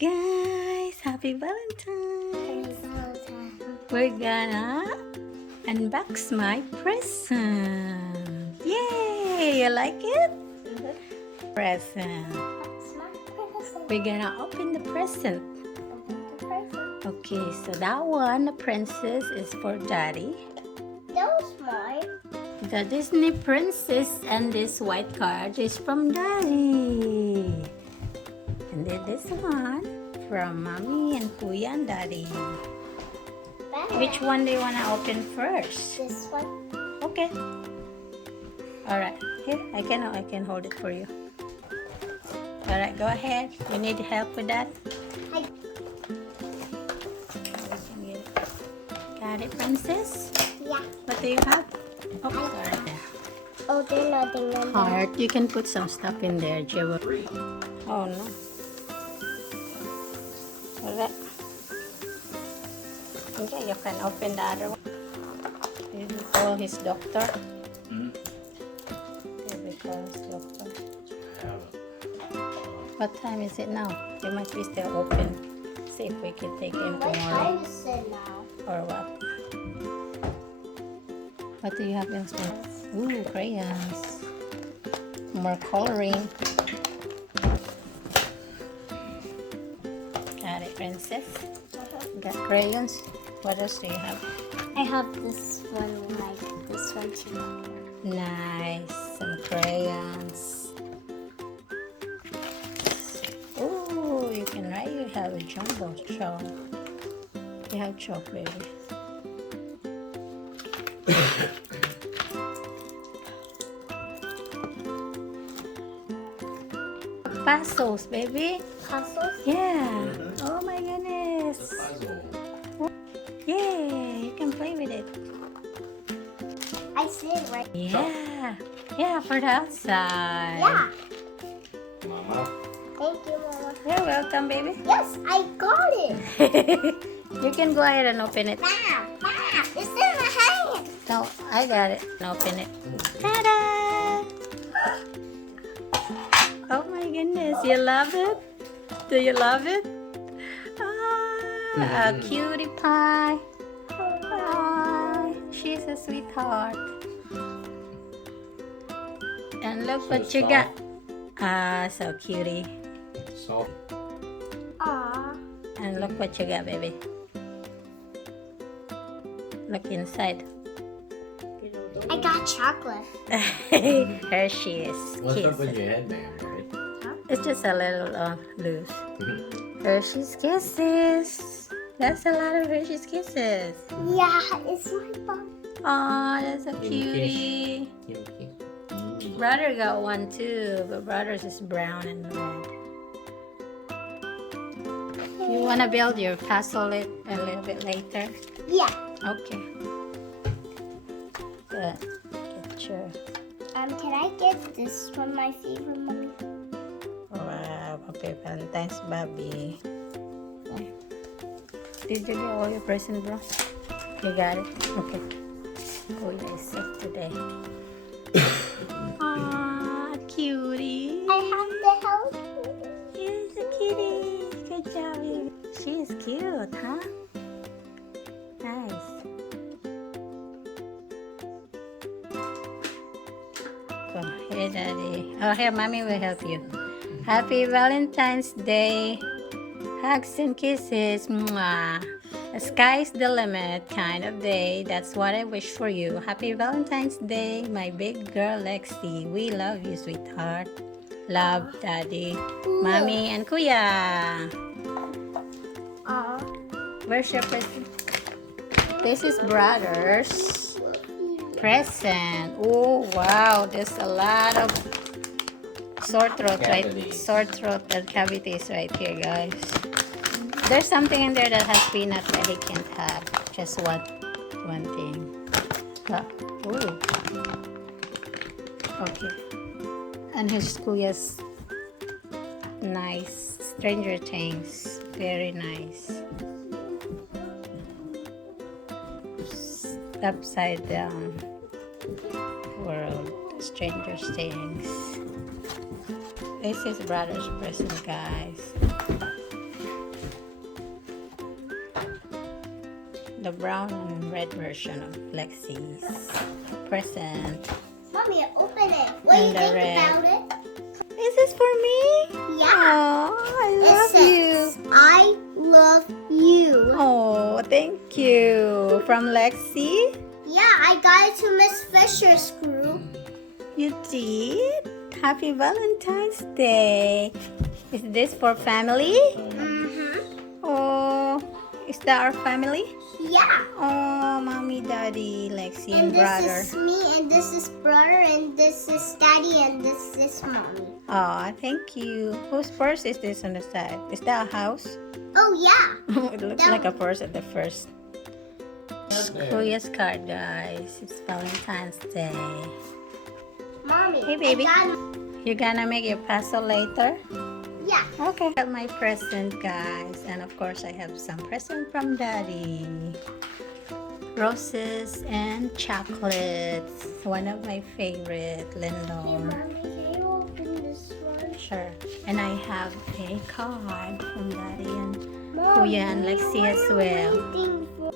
guys, happy Valentine. We're gonna unbox my present. Yay, you like it? Present. We're gonna open the present. Okay, so that one, the princess, is for daddy. That was mine. The Disney princess and this white card is from daddy. And then this one from mommy and kuya and daddy. Which one do you want to open first? This one. Okay. Alright. Here, I can hold it for you. Alright, go ahead. You need help with that? I Got it, princess? Yeah. What do you have? Oh, sorry there. Oh, there's nothing in there. Heart. You can put some stuff in there, jewelry. Oh no. Alright. Okay, you can open the other one. You will call his doctor. Okay, we call his doctor. What time is it now? It must be still open. See if we can take him What tomorrow. time is it now? Or what? What do you have in store? Ooh, crayons. More coloring. Got it, princess. Got crayons. What else do you have? I have this one, like this one too. Nice. Some crayons. Ooh, you can write. You have a jumbo chalk. You have chalk, baby. Puzzles, baby. Puzzles? Yeah. Oh my goodness. Yay, you can play with it. I see it right. Yeah. Yeah, for the outside. Yeah. Mama. Thank you, Mama. You're welcome, baby. Yes, I got it. You can go ahead and open it. Mom, it's in my hand. No, I got it. Open it. Ta-da! Oh my goodness, you love it? Do you love it? Ah, a cutie pie. Ah, she's a sweetheart. And look So what you soft. got. Ah, so cutie. Soft. Aww. And look what you got, baby. Look inside. I got chocolate. Hershey's What's up Kiss. with your headband, right? It's just a little loose. Hershey's Kisses. That's a lot of Hershey's Kisses. Yeah, it's my phone. Aw, that's a Give me a cutie. Brother got one too, but brother's is brown and red. You wanna build your puzzle a little bit later? Yeah. Okay. Good. Get your Can I get this one, my favorite, Mommy? wow, happy Valentine's, Bobby. Did you get all your present, bro? You got it? Okay. Oh, yeah, it's sick today. Aw, cutie. I have the help. She's a cutie. Good job, baby. She is cute, huh? Nice. Go, here, Daddy. Oh, here, Mommy will help you. Happy Valentine's Day. Hugs and kisses. Mwah. The sky's the limit kind of day. That's what I wish for you. Happy Valentine's Day, my big girl Lexi. We love you, sweetheart. Love, Daddy, Mommy, and Kuya. Aww. Where's your present? This is brother's present. Oh, wow. There's a lot of sore throat, right? Cavities. Sore throat and cavities right here, guys. There's something in there that has peanut that he can't have. Just one thing. Ooh. Okay. And his kuya's nice. Stranger Things. Very nice. Upside down world. Stranger Things. This is brother's present, guys. the brown and red version of Lexi's present. Mommy, open it. What do you And the think red. about it? Is this for me? Yeah. Oh, I It love says, you. I love you. Oh, thank you. From Lexi? Yeah, I got it to Miss Fisher's group. You did? Happy Valentine's Day. Is this for family? Mm-hmm. Oh, is that our family? Yeah. Oh, mommy, daddy, Lexi, and And this brother. is me, and this is brother, and this is daddy, and this is mommy. Oh, thank you. Whose purse is this on the side? Is that a house? Oh, yeah. It looks like a purse at the first. Kuya's card, guys. It's Valentine's Day. Mommy. Hey, baby. I got, You gonna make your puzzle later? yeah. Okay. I have my present, guys. And of course, I have some present from daddy. Roses and chocolates. One of my favorite, Hey, Lindor. Mommy, can you open this one? Sure. And I have a card from daddy and Mommy, Kuya and Lexi as well. waiting for